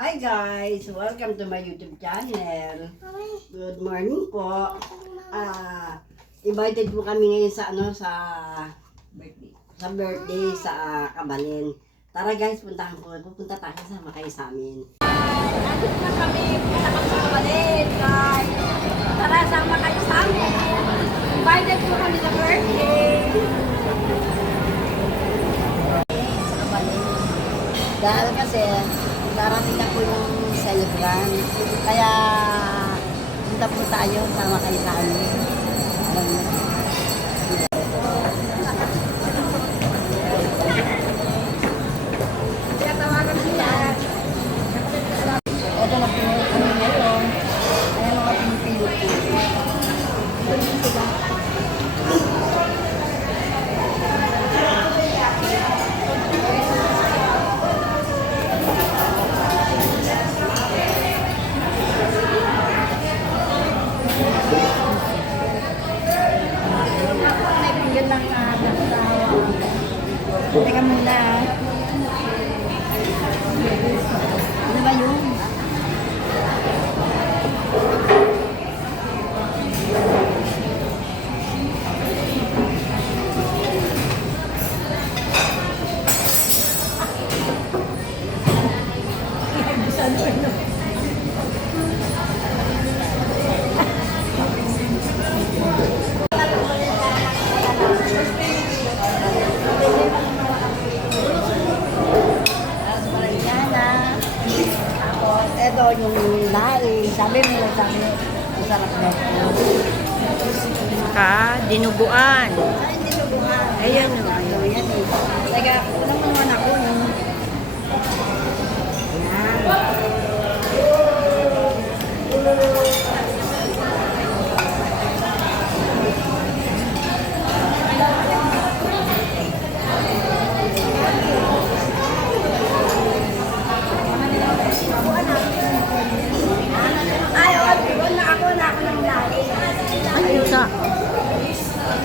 Hi guys! Welcome to my YouTube channel. Good morning po. Invited po kami ngayon sa birthday sa Kabalin. Tara guys, pupunta tayo, sama kayo sa amin. Nandito na kami, pupunta kami sa Kabalin guys. Tara, sama kayo sa amin. Invited po kami sa birthday. Sa Kabalin. Dahil kasi darating na po yung celebrant. Kaya punta po tayo, sama kayo sa amin. Kaya tawagan sila. Ito na po kami ngayon. Ayan mga pinipilot po. Teka muna. Ano ba yun? Ito yung laing, sabi masarap na ito. Dinuguan. Ay, dinuguan. Ayan o. Yan eh. Teka, unang naman ako.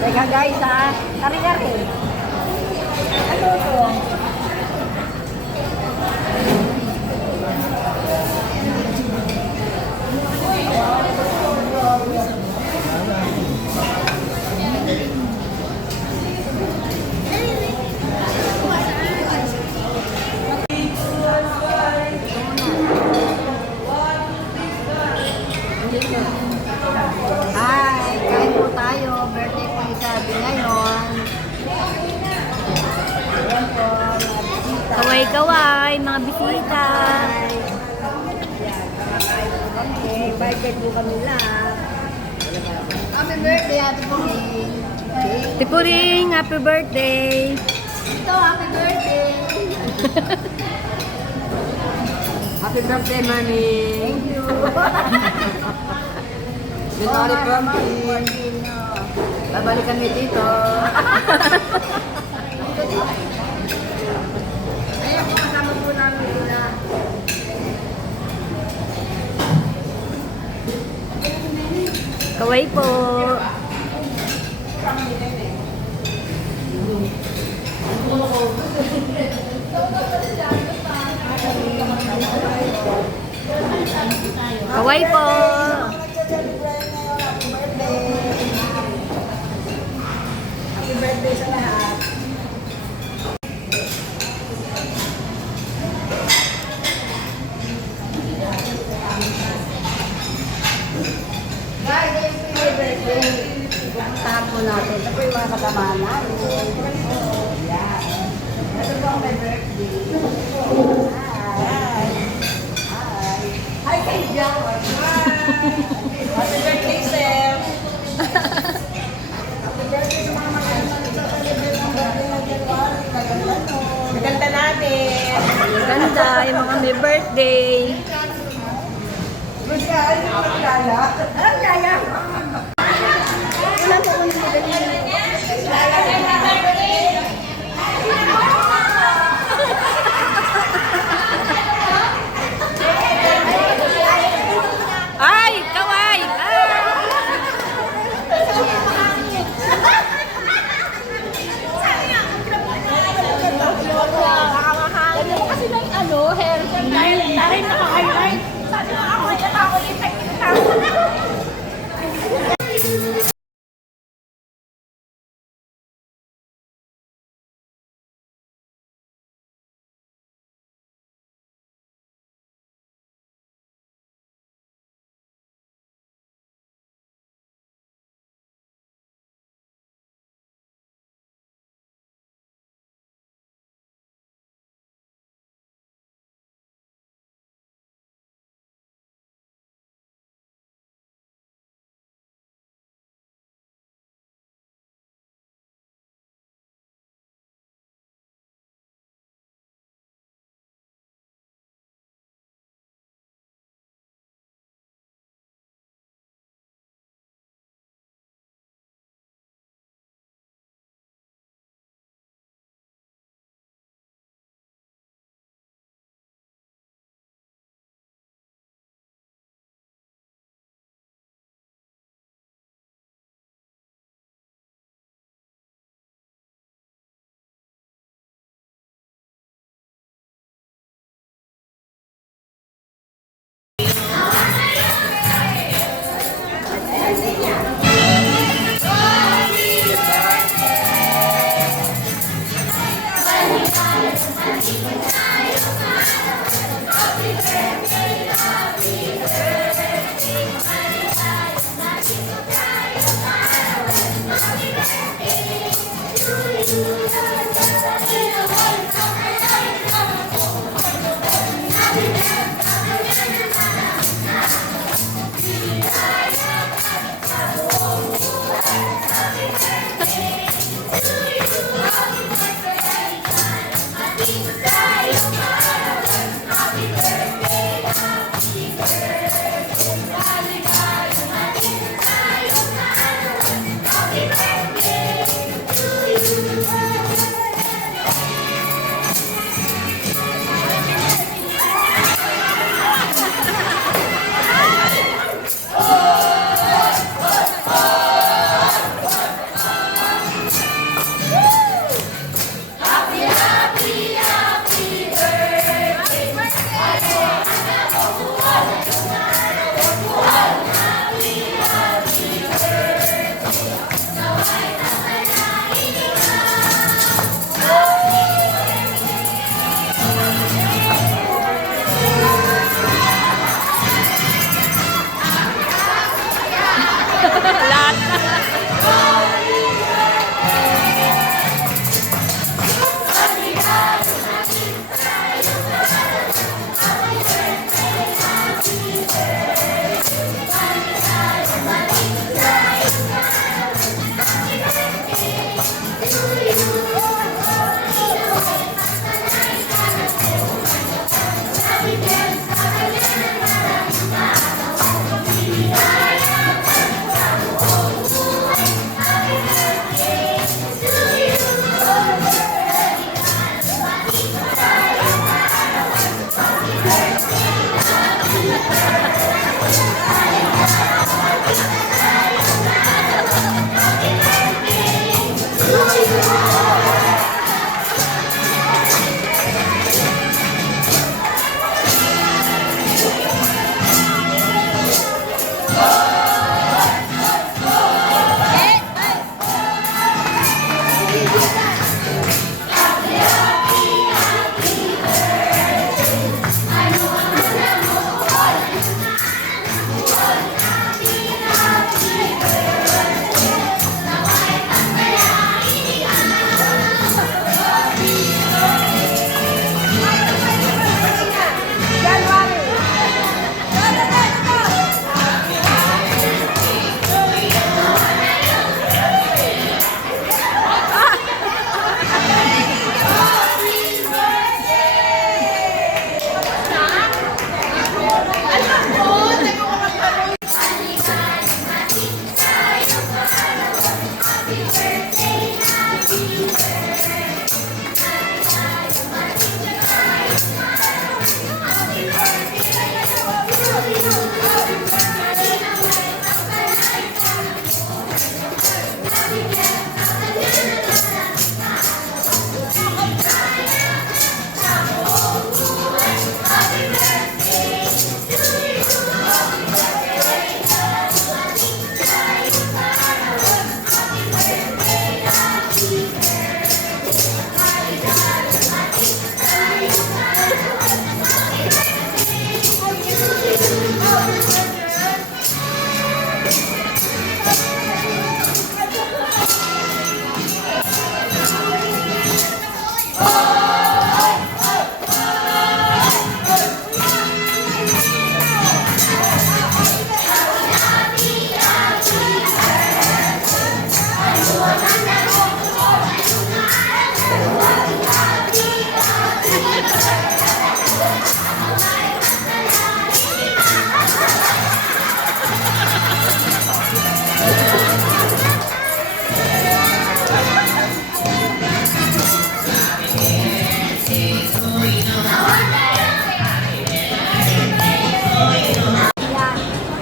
Teka guys ha, kari-kari. Ano ito? Hi, kain po tayo. Birthday po ni Sabi ngayon. Ayan po, mga bisita. Kaway-kaway, mga bisita. Okay, birthday po kami lang. Happy birthday, Ate Puring. Tipuring, happy birthday. Ito, happy birthday. Happy birthday, Mami! Thank you. Minari pumpkin! Babalik kami dito! Ayan po, kasama po namin sila. Kaway po. Kaway po. Happy birthday sa lahat. Guys, ito yung birthday. Pupuntahan po natin. Ito po yung mga kasamahan namin. Yan. Ito po ang may birthday. Hi. Hi. Hi kay John. Happy birthday, Sir. Happy birthday sa mga magandang sa celebrate ng birthday ng January. Maganda natin. Ganda, yung mga may birthday. Gusto ka, ano yung maglala? Alam kaya? Wala po ko yung magaling. Ay, kaway! Kasi lang hair. Taray na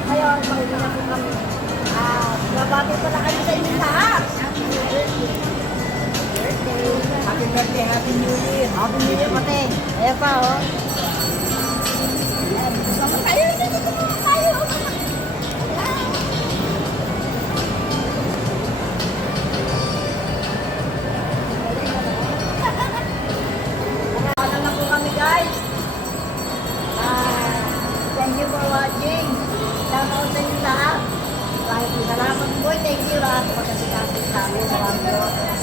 Ngayon, mauli na po kami. Babati ko na kayo sa inyo lahat. Happy birthday, Happy New Year. Happy New Year, pati. Ayan pa, oh. Sama tayo, dito tayo. Ano na po kami, guys. Thank you for watching. Shout out sa inyo lahat. Maraming salamat po. Thank you lahat. Pagkasigasig sa amin. Salamat po.